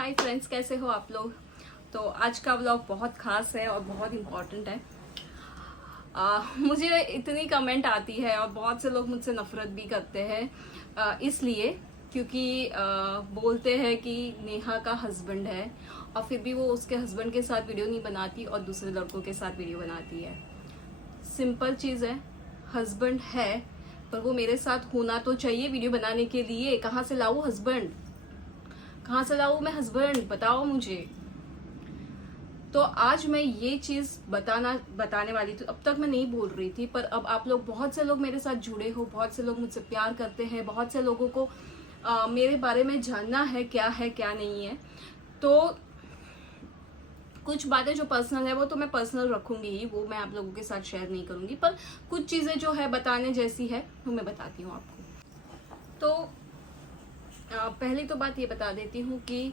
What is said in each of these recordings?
Hi friends, कैसे हो आप लोग। तो आज का व्लॉग बहुत खास है और बहुत इम्पोर्टेंट है। मुझे इतनी कमेंट आती है और बहुत से लोग मुझसे नफरत भी करते हैं इसलिए क्योंकि बोलते हैं कि नेहा का हस्बैंड है और फिर भी वो उसके हस्बैंड के साथ वीडियो नहीं बनाती और दूसरे लड़कों के साथ वीडियो बनाती है। सिंपल चीज़ है, हस्बैंड है पर वो मेरे साथ होना तो चाहिए वीडियो बनाने के लिए। कहाँ से लाऊं हस्बैंड, कहाँ से लाऊं मैं हस्बैंड, बताओ मुझे। तो आज मैं ये चीज बताने वाली थी। अब तक मैं नहीं बोल रही थी पर अब आप लोग, बहुत से लोग मेरे साथ जुड़े हो, बहुत से लोग मुझसे प्यार करते हैं, बहुत से लोगों को मेरे बारे में जानना है क्या नहीं है। तो कुछ बातें जो पर्सनल है वो तो मैं पर्सनल रखूंगी ही, वो मैं आप लोगों के साथ शेयर नहीं करूंगी, पर कुछ चीजें जो है बताने जैसी है वो मैं बताती हूँ आपको। तो पहली तो बात ये बता देती हूँ कि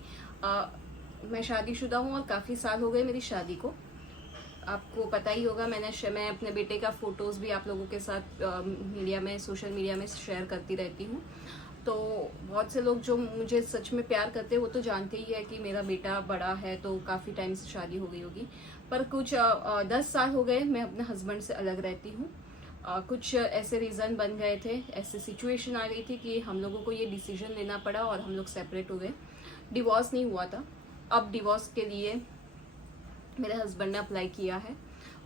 मैं शादीशुदा हूँ और काफ़ी साल हो गए मेरी शादी को। आपको पता ही होगा, मैं अपने बेटे का फोटोज़ भी आप लोगों के साथ मीडिया में, सोशल मीडिया में शेयर करती रहती हूँ। तो बहुत से लोग जो मुझे सच में प्यार करते हैं वो तो जानते ही है कि मेरा बेटा बड़ा है, तो काफ़ी टाइम से शादी हो गई होगी। पर कुछ 10 साल हो गए मैं अपने हस्बैंड से अलग रहती हूँ। कुछ ऐसे रीज़न बन गए थे, ऐसे सिचुएशन आ गई थी कि हम लोगों को ये डिसीजन लेना पड़ा और हम लोग सेपरेट हो गए। डिवोर्स नहीं हुआ था। अब डिवोर्स के लिए मेरे हस्बैंड ने अप्लाई किया है,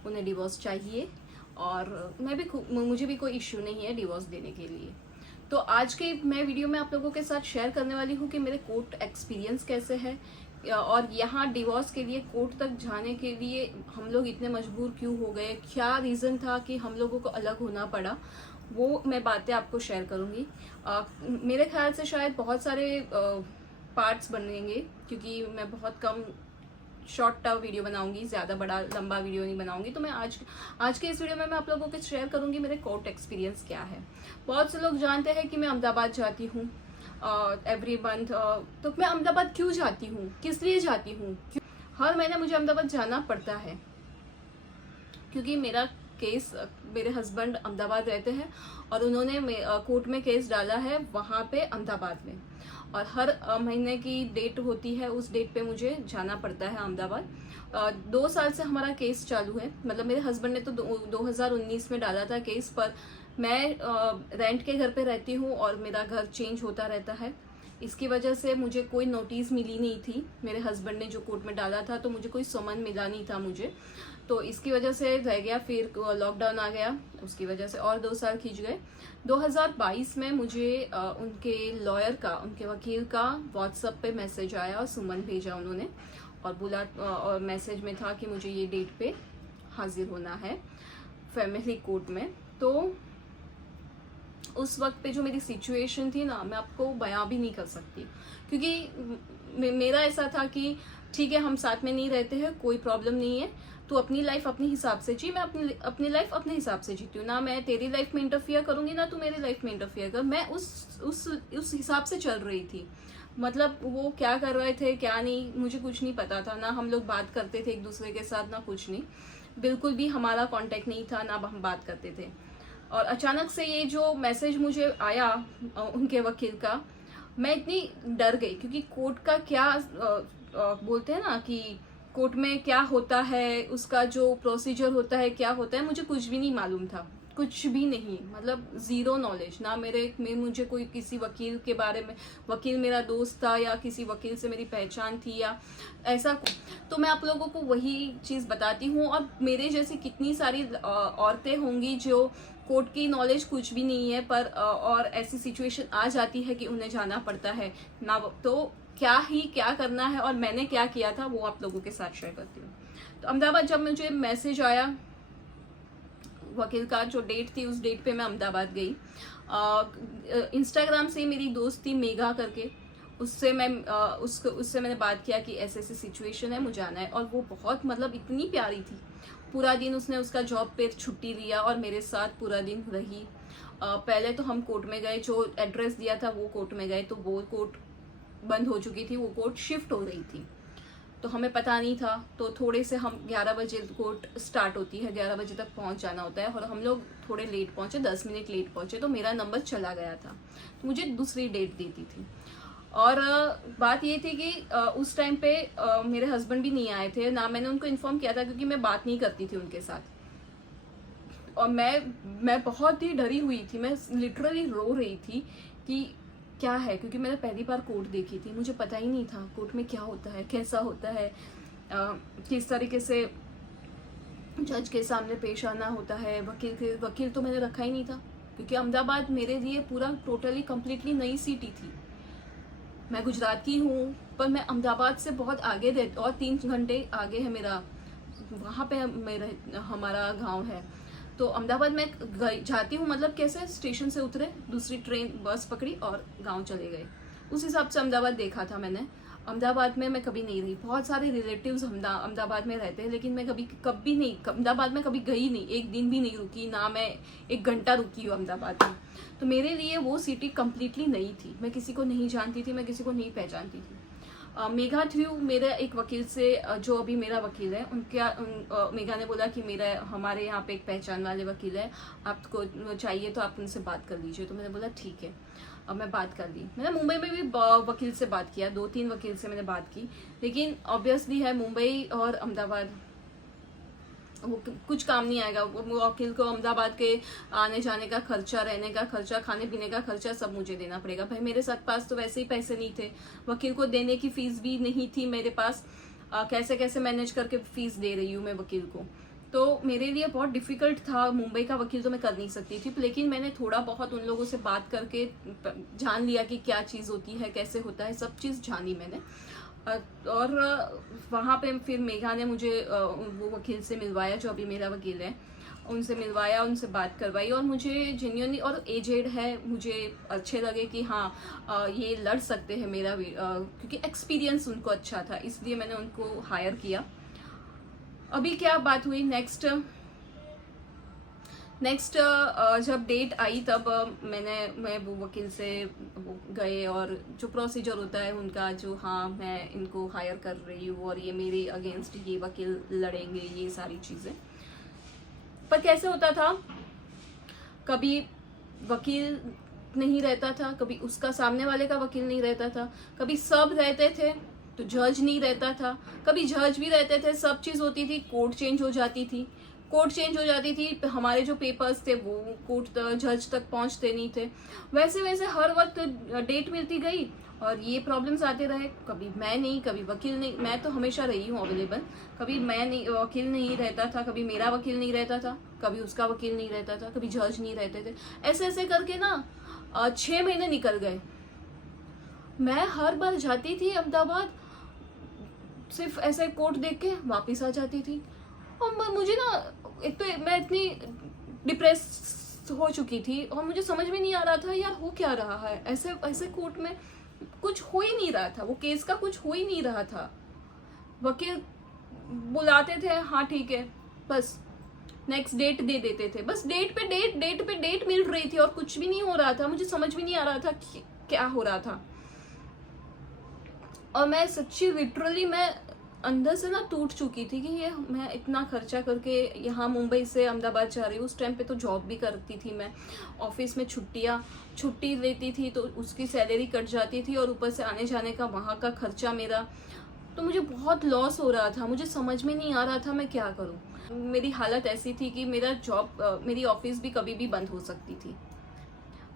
उन्हें डिवोर्स चाहिए और मुझे भी कोई इश्यू नहीं है डिवोर्स देने के लिए। तो आज के मैं वीडियो में आप लोगों के साथ शेयर करने वाली हूँ कि मेरे कोर्ट एक्सपीरियंस कैसे है और यहाँ डिवोर्स के लिए कोर्ट तक जाने के लिए हम लोग इतने मजबूर क्यों हो गए, क्या रीज़न था कि हम लोगों को अलग होना पड़ा, वो मैं बातें आपको शेयर करूँगी। मेरे ख्याल से शायद बहुत सारे पार्ट्स बनेंगे क्योंकि मैं बहुत कम शॉर्ट टर्म वीडियो बनाऊंगी, ज़्यादा बड़ा लंबा वीडियो नहीं बनाऊंगी। तो मैं आज के इस वीडियो में मैं आप लोगों के शेयर करूंगी मेरे कोर्ट एक्सपीरियंस क्या है। बहुत से लोग जानते हैं कि मैं अहमदाबाद जाती हूँ एवरी मंथ। तो मैं अहमदाबाद क्यों जाती हूँ, किस लिए जाती हूँ, हर महीने मुझे अहमदाबाद जाना पड़ता है क्योंकि मेरा केस, मेरे हस्बैंड अहमदाबाद रहते हैं और उन्होंने कोर्ट में केस डाला है वहाँ पे अहमदाबाद में, और हर महीने की डेट होती है, उस डेट पे मुझे जाना पड़ता है अहमदाबाद। 2 साल से हमारा केस चालू है, मतलब मेरे हस्बैंड ने तो 2019 में डाला था केस, पर मैं रेंट के घर पे रहती हूँ और मेरा घर चेंज होता रहता है। इसकी वजह से मुझे कोई नोटिस मिली नहीं थी, मेरे हस्बैंड ने जो कोर्ट में डाला था तो मुझे कोई समन मिला नहीं था मुझे, तो इसकी वजह से रह गया। फिर लॉकडाउन आ गया, उसकी वजह से और 2 साल खींच गए। 2022 में मुझे उनके लॉयर का, उनके वकील का व्हाट्सएप पे मैसेज आया और सुमन भेजा उन्होंने और बोला, और मैसेज में था कि मुझे ये डेट पे हाजिर होना है फैमिली कोर्ट में। तो उस वक्त पे जो मेरी सिचुएशन थी ना, मैं आपको बयां भी नहीं कर सकती, क्योंकि मेरा ऐसा था कि ठीक है हम साथ में नहीं रहते हैं, कोई प्रॉब्लम नहीं है, तो अपनी लाइफ अपने हिसाब से जी, मैं अपनी लाइफ अपने हिसाब से जीती हूँ ना, मैं तेरी लाइफ में इंटरफियर करूंगी ना तू मेरी लाइफ में इंटरफियर कर। मैं उस हिसाब से चल रही थी। मतलब वो क्या कर रहे थे क्या नहीं मुझे कुछ नहीं पता था, ना हम लोग बात करते थे एक दूसरे के साथ, ना कुछ नहीं, बिल्कुल भी हमारा कांटेक्ट नहीं था, ना हम बात करते थे। और अचानक से ये जो मैसेज मुझे आया उनके वकील का, मैं इतनी डर गई क्योंकि कोर्ट का क्या बोलते हैं ना कि कोर्ट में क्या होता है, उसका जो प्रोसीजर होता है क्या होता है, मुझे कुछ भी नहीं मालूम था, कुछ भी नहीं, मतलब जीरो नॉलेज ना मुझे कोई किसी वकील के बारे में, वकील मेरा दोस्त था या किसी वकील से मेरी पहचान थी या ऐसा। तो मैं आप लोगों को वही चीज़ बताती हूँ, और मेरे जैसी कितनी सारी औरतें होंगी जो कोर्ट की नॉलेज कुछ भी नहीं है पर और ऐसी सिचुएशन आ जाती है कि उन्हें जाना पड़ता है ना, तो क्या करना है और मैंने क्या किया था वो आप लोगों के साथ शेयर करती हूँ। तो अहमदाबाद जब मुझे मैसेज आया वकील का, जो डेट थी उस डेट पे मैं अहमदाबाद गई। इंस्टाग्राम से मेरी दोस्त थी मेघा करके, उससे मैंने बात किया कि ऐसे ऐसी सिचुएशन है, मुझे आना है, और वो बहुत, मतलब इतनी प्यारी थी। पूरा दिन उसने उसका जॉब पे छुट्टी लिया और मेरे साथ पूरा दिन रही। पहले तो हम कोर्ट में गए, जो एड्रेस दिया था वो कोर्ट में गए, तो वो कोर्ट बंद हो चुकी थी, वो कोर्ट शिफ्ट हो रही थी, तो हमें पता नहीं था। तो थोड़े से हम 11 बजे कोर्ट स्टार्ट होती है, 11 बजे तक पहुंच जाना होता है, और हम लोग थोड़े लेट पहुंचे, 10 मिनट लेट पहुंचे, तो मेरा नंबर चला गया था, तो मुझे दूसरी डेट देती थी। और बात ये थी कि उस टाइम पे मेरे हस्बैंड भी नहीं आए थे, ना मैंने उनको इन्फॉर्म किया था क्योंकि मैं बात नहीं करती थी उनके साथ। और मैं बहुत ही डरी हुई थी, मैं लिटरली रो रही थी कि क्या है, क्योंकि मैंने पहली बार कोर्ट देखी थी, मुझे पता ही नहीं था कोर्ट में क्या होता है, कैसा होता है, किस तरीके से जज के सामने पेश आना होता है। वकील तो मैंने रखा ही नहीं था, क्योंकि अहमदाबाद मेरे लिए पूरा टोटली कम्प्लीटली नई सिटी थी। मैं गुजरात की हूँ, पर मैं अहमदाबाद से बहुत आगे रहती, और 3 घंटे आगे है मेरा, वहाँ पे हमारा गांव है। तो अहमदाबाद में जाती हूँ, मतलब कैसे, स्टेशन से उतरे, दूसरी ट्रेन बस पकड़ी और गांव चले गए। उस हिसाब से अहमदाबाद देखा था मैंने। अहमदाबाद में मैं कभी नहीं रही, बहुत सारे रिलेटिव्स अहमदाबाद में रहते हैं, लेकिन मैं कभी नहीं अहमदाबाद में कभी गई नहीं, एक दिन भी नहीं रुकी, ना मैं 1 घंटा रुकी हूँ अहमदाबाद में। तो मेरे लिए वो सिटी कम्प्लीटली नई थी, मैं किसी को नहीं जानती थी, मैं किसी को नहीं पहचानती थी। मेघा थ्रू मेरे एक वकील से, जो अभी मेरा वकील है, मेघा ने बोला कि हमारे यहाँ पे एक पहचान वाले वकील है, आपको चाहिए तो आप उनसे बात कर लीजिए। तो मैंने बोला ठीक है। अब मैं बात कर ली, मैंने मुंबई में भी वकील से बात किया, 2-3 वकील से मैंने बात की, लेकिन ऑब्वियसली है मुंबई और अहमदाबाद वो कुछ काम नहीं आएगा। वो वकील को अहमदाबाद के आने जाने का खर्चा, रहने का खर्चा, खाने पीने का खर्चा सब मुझे देना पड़ेगा। भाई मेरे साथ पास तो वैसे ही पैसे नहीं थे, वकील को देने की फीस भी नहीं थी मेरे पास। कैसे कैसे मैनेज करके फीस दे रही हूँ मैं वकील को, तो मेरे लिए बहुत डिफिकल्ट था। मुंबई का वकील तो मैं कर नहीं सकती थी, लेकिन मैंने थोड़ा बहुत उन लोगों से बात करके जान लिया कि क्या चीज़ होती है, कैसे होता है, सब चीज़ जानी मैंने। और वहाँ पे फिर मेघा ने मुझे वो वकील से मिलवाया जो अभी मेरा वकील है, उनसे मिलवाया, उनसे बात करवाई, और मुझे जेन्युइनली, और एजेड है, मुझे अच्छे लगे कि हाँ ये लड़ सकते हैं मेरा, क्योंकि एक्सपीरियंस उनको अच्छा था, इसलिए मैंने उनको हायर किया। अभी क्या बात हुई नेक्स्ट जब डेट आई तब मैं वो वकील से वो गए, और जो प्रोसीजर होता है उनका, जो हाँ मैं इनको हायर कर रही हूँ और ये मेरे अगेंस्ट ये वकील लड़ेंगे, ये सारी चीज़ें। पर कैसे होता था, कभी वकील नहीं रहता था, कभी उसका सामने वाले का वकील नहीं रहता था, कभी सब रहते थे तो जज नहीं रहता था, कभी जज भी रहते थे, सब चीज़ होती थी, कोर्ट चेंज हो जाती थी, हमारे जो पेपर्स थे वो कोर्ट जज तक पहुंचते नहीं थे। वैसे वैसे हर वक्त डेट मिलती गई और ये प्रॉब्लम्स आते रहे। कभी मैं नहीं, कभी वकील नहीं, मैं तो हमेशा रही हूँ अवेलेबल, कभी मैं नहीं, वकील नहीं रहता था, कभी मेरा वकील नहीं रहता था, कभी उसका वकील नहीं रहता था, कभी जज नहीं रहते थे। ऐसे ऐसे करके ना 6 महीने निकल गए। मैं हर बार जाती थी अहमदाबाद, सिर्फ ऐसे कोर्ट देख के वापिस आ जाती थी। और मुझे ना, एक तो मैं इतनी डिप्रेस हो चुकी थी और मुझे समझ में नहीं आ रहा था यार हो क्या रहा है। ऐसे ऐसे कोर्ट में कुछ हो ही नहीं रहा था, वो केस का कुछ हो ही नहीं रहा था। वकील बुलाते थे, हाँ ठीक है, बस नेक्स्ट डेट दे देते थे, बस डेट पे डेट मिल रही थी और कुछ भी नहीं हो रहा था। मुझे समझ भी नहीं आ रहा था क्या हो रहा था। और मैं सच्ची लिटरली मैं अंदर से ना टूट चुकी थी कि ये मैं इतना खर्चा करके यहाँ मुंबई से अहमदाबाद जा रही हूँ। उस टाइम पे तो जॉब भी करती थी मैं, ऑफिस में छुट्टी लेती थी तो उसकी सैलरी कट जाती थी, और ऊपर से आने जाने का वहाँ का खर्चा मेरा, तो मुझे बहुत लॉस हो रहा था। मुझे समझ में नहीं आ रहा था मैं क्या करूँ। मेरी हालत ऐसी थी कि मेरी ऑफिस भी कभी भी बंद हो सकती थी।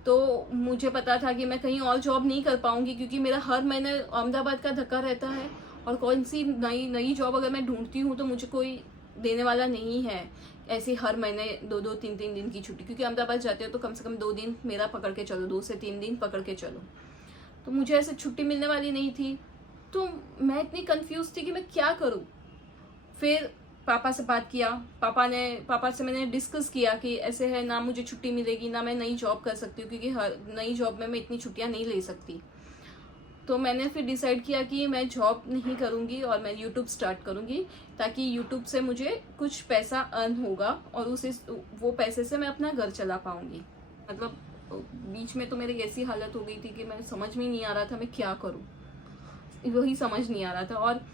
तो मुझे पता था कि मैं कहीं और जॉब नहीं कर पाऊंगी, क्योंकि मेरा हर महीने अहमदाबाद का धक्का रहता है, और कौन सी नई जॉब अगर मैं ढूंढती हूँ तो मुझे कोई देने वाला नहीं है ऐसी हर महीने 2-2, 3-3 दिन की छुट्टी, क्योंकि अहमदाबाद जाते हो तो कम से कम 2 दिन मेरा पकड़ के चलो, 2 से 3 दिन पकड़ के चलो। तो मुझे ऐसे छुट्टी मिलने वाली नहीं थी, तो मैं इतनी कंफ्यूज थी कि मैं क्या करूँ। फिर पापा से बात किया, पापा से मैंने डिस्कस किया कि ऐसे है ना, मुझे छुट्टी मिलेगी ना, मैं नई जॉब कर सकती हूँ, क्योंकि हर नई जॉब में मैं इतनी छुट्टियाँ नहीं ले सकती। तो मैंने फिर डिसाइड किया कि मैं जॉब नहीं करूँगी और मैं यूट्यूब स्टार्ट करूँगी, ताकि यूट्यूब से मुझे कुछ पैसा अर्न होगा और वो पैसे से मैं अपना घर चला पाऊँगी। मतलब बीच में तो मेरी ऐसी हालत हो गई थी कि मैं समझ में नहीं आ रहा था मैं क्या करूँ, वही समझ नहीं आ रहा था। और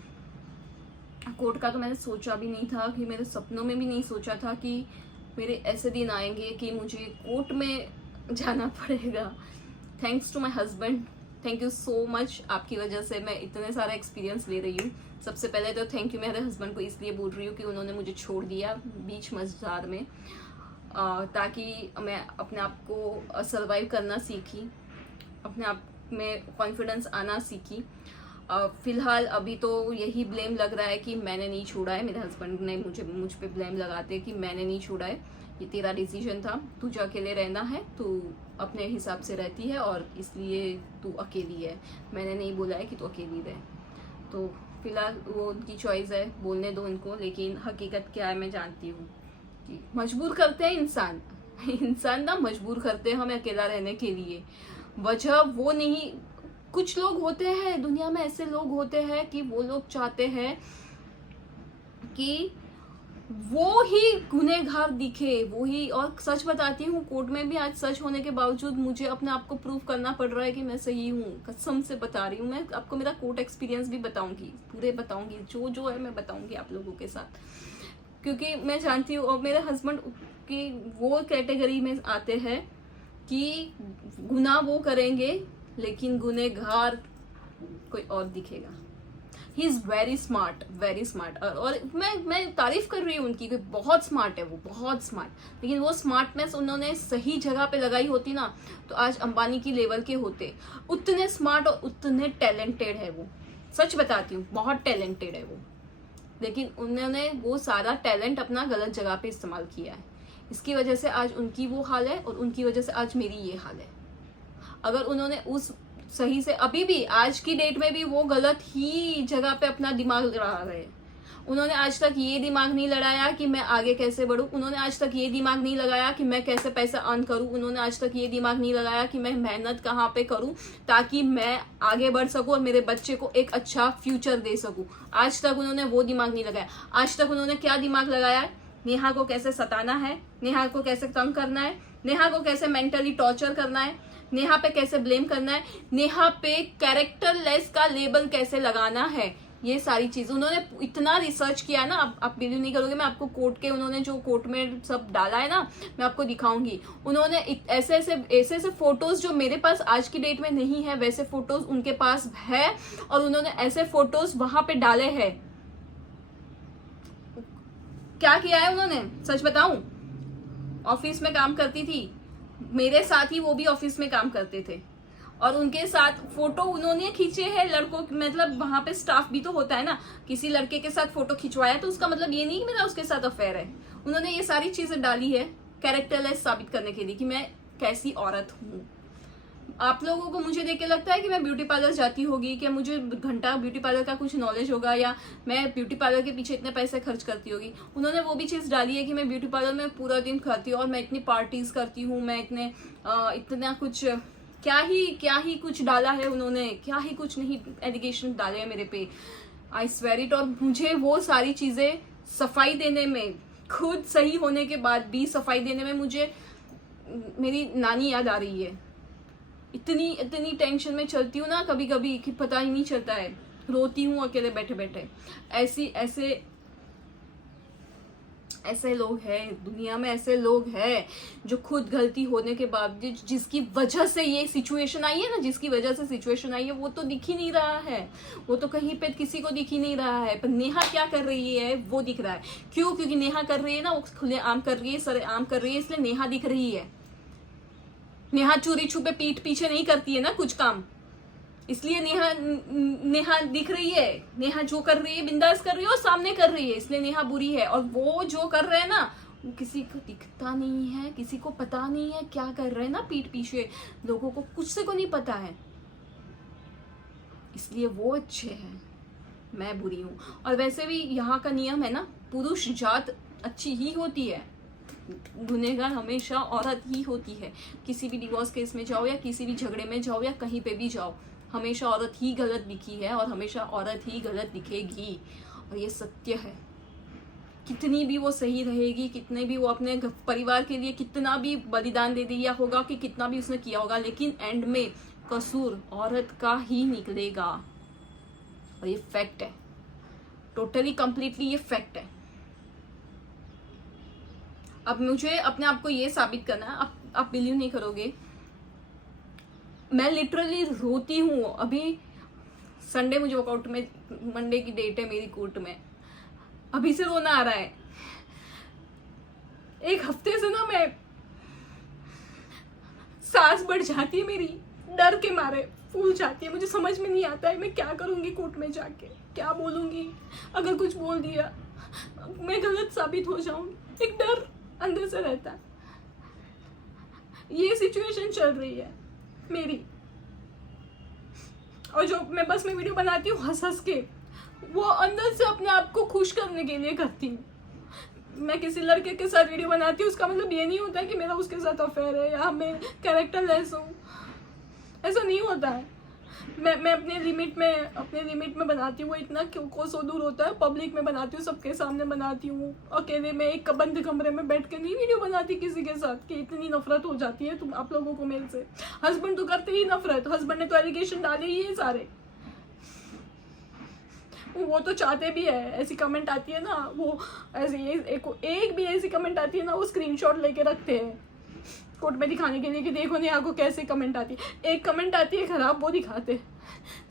कोर्ट का तो मैंने सोचा भी नहीं था, कि मेरे सपनों में भी नहीं सोचा था कि मेरे ऐसे दिन आएंगे कि मुझे कोर्ट में जाना पड़ेगा। Thanks to my husband, thank you so much, आपकी वजह से मैं इतने सारा एक्सपीरियंस ले रही हूँ। सबसे पहले तो थैंक यू मेरे हस्बैंड को इसलिए बोल रही हूँ कि उन्होंने मुझे छोड़ दिया बीच मझधार में, ताकि मैं अपने आप को सर्वाइव करना सीखी, अपने आप में कॉन्फिडेंस आना सीखी। फिलहाल अभी तो यही ब्लेम लग रहा है कि मैंने नहीं छोड़ा है, मेरे हस्बैंड ने मुझ पे ब्लेम लगाते कि मैंने नहीं छोड़ा है, ये तेरा डिसीजन था, तुझे अकेले रहना है, तू अपने हिसाब से रहती है और इसलिए तू अकेली है, मैंने नहीं बोला है कि तू अकेली रहे। तो फिलहाल वो उनकी चॉइस है, बोलने दो उनको, लेकिन हकीकत क्या है मैं जानती हूँ कि मजबूर करते हैं इंसान ना मजबूर करते हैं हमें अकेला रहने के लिए, वजह वो नहीं। कुछ लोग होते हैं दुनिया में, ऐसे लोग होते हैं कि वो लोग चाहते हैं कि वो ही गुनहगार दिखे, वो ही। और सच बताती हूँ, कोर्ट में भी आज सच होने के बावजूद मुझे अपने आप को प्रूव करना पड़ रहा है कि मैं सही हूँ, कसम से बता रही हूँ। मैं आपको मेरा कोर्ट एक्सपीरियंस भी बताऊंगी, पूरे बताऊंगी, जो जो है मैं बताऊंगी आप लोगों के साथ, क्योंकि मैं जानती हूँ। और मेरे हस्बैंड की वो कैटेगरी में आते हैं कि गुनाह वो करेंगे लेकिन गुनहगार कोई और दिखेगा। He is very smart. और मैं तारीफ कर रही हूँ उनकी, बहुत स्मार्ट है वो, बहुत स्मार्ट। लेकिन वो स्मार्टनेस उन्होंने सही जगह पे लगाई होती ना, तो आज अंबानी की लेवल के होते। उतने स्मार्ट और उतने टैलेंटेड है वो, सच बताती हूँ, बहुत टैलेंटेड है वो। लेकिन उन्होंने वो सारा टैलेंट अपना गलत जगह पे इस्तेमाल किया है, इसकी वजह से आज उनकी वो हाल है और उनकी वजह से आज मेरी ये हाल है। अगर उन्होंने उस सही से, अभी भी आज की डेट में भी वो गलत ही जगह पे अपना दिमाग लड़ा रहे हैं। उन्होंने आज तक ये दिमाग नहीं लड़ाया कि मैं आगे कैसे बढ़ूं, उन्होंने आज तक ये दिमाग नहीं लगाया कि मैं कैसे पैसा अर्न करूं, उन्होंने आज तक ये दिमाग नहीं लगाया कि मैं मेहनत कहाँ पे करूं ताकि मैं आगे बढ़ सकूं और मेरे बच्चे को एक अच्छा फ्यूचर दे सकूं। आज तक उन्होंने वो दिमाग नहीं लगाया। आज तक उन्होंने क्या दिमाग लगाया है? नेहा को कैसे सताना है, नेहा को कैसे तंग करना है, नेहा को कैसे मेंटली टॉर्चर करना है, नेहा पे कैसे ब्लेम करना है, नेहा पे कैरेक्टरलेस का लेबल कैसे लगाना है, ये सारी चीजें उन्होंने इतना रिसर्च किया ना। आप बिलीव नहीं करोगे, मैं आपको कोर्ट के, उन्होंने जो कोर्ट में सब डाला है ना, मैं आपको दिखाऊंगी। उन्होंने ऐसे ऐसे फोटोज जो मेरे पास आज की डेट में नहीं है, वैसे फोटोज उनके पास है, और उन्होंने ऐसे फोटोज वहां पे डाले हैं। क्या किया है उन्होंने, सच बताऊं? ऑफिस में काम करती थी मेरे साथ ही, वो भी ऑफिस में काम करते थे, और उनके साथ फोटो उन्होंने खींचे हैं लड़कों, मतलब वहां पे स्टाफ भी तो होता है ना, किसी लड़के के साथ फोटो खिंचवाया तो उसका मतलब ये नहीं कि मेरा उसके साथ अफेयर है। उन्होंने ये सारी चीजें डाली है कैरेक्टरलेस साबित करने के लिए कि मैं कैसी औरत हूँ। आप लोगों को मुझे देख के लगता है कि मैं ब्यूटी पार्लर जाती होगी, कि मुझे घंटा ब्यूटी पार्लर का कुछ नॉलेज होगा, या मैं ब्यूटी पार्लर के पीछे इतने पैसे खर्च करती होगी। उन्होंने वो भी चीज डाली है कि मैं ब्यूटी पार्लर में पूरा दिन खाती हूँ और मैं इतनी पार्टीज करती हूँ, मैं इतना कुछ क्या ही कुछ डाला है उन्होंने, क्या ही कुछ नहीं एलिगेशन डाले हैं मेरे पे, आई स्वेयर इट। और मुझे वो सारी चीजें सफाई देने में, खुद सही होने के बाद भी सफाई देने में मुझे मेरी नानी याद आ रही है। इतनी टेंशन में चलती हूँ ना कभी कभी कि पता ही नहीं चलता है, रोती हूँ अकेले बैठे बैठे। ऐसे लोग हैं दुनिया में, ऐसे लोग हैं जो खुद गलती होने के बावजूद, जिसकी वजह से ये सिचुएशन आई है ना, जिसकी वजह से सिचुएशन आई है, वो तो दिख ही नहीं रहा है, वो तो कहीं पे किसी को दिख ही नहीं रहा है। पर नेहा क्या कर रही है वो दिख रहा है। क्यों? क्योंकि नेहा कर रही है ना, वो खुले आम कर रही है, सरे आम कर रही है, इसलिए नेहा दिख रही है। नेहा चोरी छुपे पीठ पीछे नहीं करती है ना कुछ काम, इसलिए नेहा दिख रही है। नेहा जो कर रही है बिंदास कर रही है और सामने कर रही है, इसलिए नेहा बुरी है। और वो जो कर रहे हैं ना, वो किसी को दिखता नहीं है, किसी को पता नहीं है क्या कर रहे हैं ना पीठ पीछे, लोगों को कुछ से को नहीं पता है, इसलिए वो अच्छे हैं, मैं बुरी हूं। और वैसे भी यहाँ का नियम है ना, पुरुष जात अच्छी ही होती है, गुनहगार हमेशा औरत ही होती है। किसी भी डिवोर्स केस में जाओ या किसी भी झगड़े में जाओ या कहीं पे भी जाओ, हमेशा औरत ही गलत दिखी है और हमेशा औरत ही गलत दिखेगी, और ये सत्य है। कितनी भी वो सही रहेगी, कितने भी वो अपने परिवार के लिए कितना भी बलिदान दे दिया होगा, कि कितना भी उसने किया होगा, लेकिन एंड में कसूर औरत का ही निकलेगा, और ये फैक्ट है, टोटली कंप्लीटली ये फैक्ट है। अब मुझे अपने आप को ये साबित करना है, आप बिलीव नहीं करोगे, मैं लिटरली रोती हूँ। अभी संडे मुझे वर्कआउट में, मंडे की डेट है मेरी कोर्ट में, अभी से रोना आ रहा है। एक हफ्ते से ना मैं, सांस बढ़ जाती है मेरी, डर के मारे फूल जाती है। मुझे समझ में नहीं आता है मैं क्या करूंगी कोर्ट में जाके, क्या बोलूंगी। अगर कुछ बोल दिया मैं गलत साबित हो जाऊं, एक डर अंदर से रहता है। ये सिचुएशन चल रही है मेरी। और जो मैं बस में वीडियो बनाती हूँ हंस हंस के, वो अंदर से अपने आप को खुश करने के लिए करती हूँ। मैं किसी लड़के के साथ वीडियो बनाती हूँ, उसका मतलब ये नहीं होता कि मेरा उसके साथ अफेयर है या मैं कैरेक्टर लेस हूँ, ऐसा नहीं होता है। मैं अपने लिमिट में बनाती हूँ। वो इतना क्यों सौ दूर होता है, पब्लिक में बनाती हूँ, सबके सामने बनाती हूँ। अकेले में एक बंद कमरे में बैठ के नहीं वीडियो बनाती किसी के साथ कि इतनी नफरत हो जाती है तुम आप लोगों को मेरे से। हस्बैंड तो करते ही नफरत, हस्बैंड ने तो एलिगेशन डाले ही है सारे। वो तो चाहते भी है, ऐसी कमेंट आती है ना, वो ऐसी एक भी ऐसी कमेंट आती है ना, वो स्क्रीनशॉट लेके रखते हैं कोर्ट में दिखाने के लिए कि देखो नेहा को कैसे कमेंट आती है। एक कमेंट आती है खराब, वो दिखाते।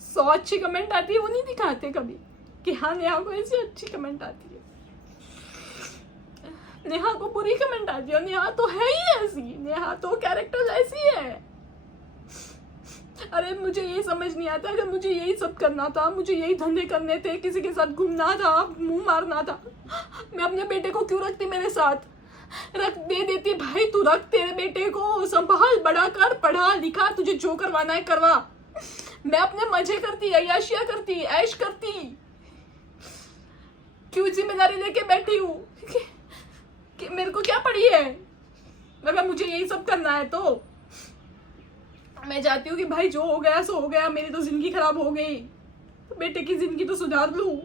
100 अच्छी कमेंट आती है वो नहीं दिखाते कभी कि हाँ नेहा को ऐसी अच्छी कमेंट आती है, नेहा को बुरी कमेंट आती है। नेहा तो है ही ऐसी, नेहा तो कैरेक्टर ऐसी है। अरे मुझे ये समझ नहीं आता, अगर मुझे यही सब करना था, मुझे यही धंधे करने थे, किसी के साथ घूमना था, मुंह मारना था, मैं अपने बेटे को क्यों रखती मेरे साथ? रख दे देती भाई, तू रख, तेरे बेटे को संभाल, बड़ा कर, पढ़ा लिखा, तुझे जो करवाना है करवा। मैं अपने मजे करती, अय्याशियां करती, ऐश करती, क्यों जिम्मेदारी लेके बैठी हूँ कि मेरे को क्या पड़ी है? अगर मुझे यही सब करना है तो मैं चाहती हूँ कि भाई जो हो गया सो हो गया, मेरी तो जिंदगी खराब हो गई, बेटे की जिंदगी तो सुधार लूं।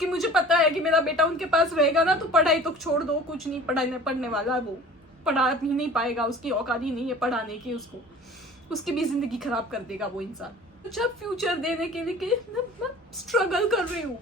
क्योंकि मुझे पता है कि मेरा बेटा उनके पास रहेगा ना तो पढ़ाई तो छोड़ दो, कुछ नहीं पढ़ने वाला है, वो पढ़ा ही नहीं पाएगा, उसकी औकात ही नहीं है पढ़ाने की, उसकी भी जिंदगी खराब कर देगा वो इंसान। अच्छा फ्यूचर देने के लिए मैं स्ट्रगल कर रही हूँ।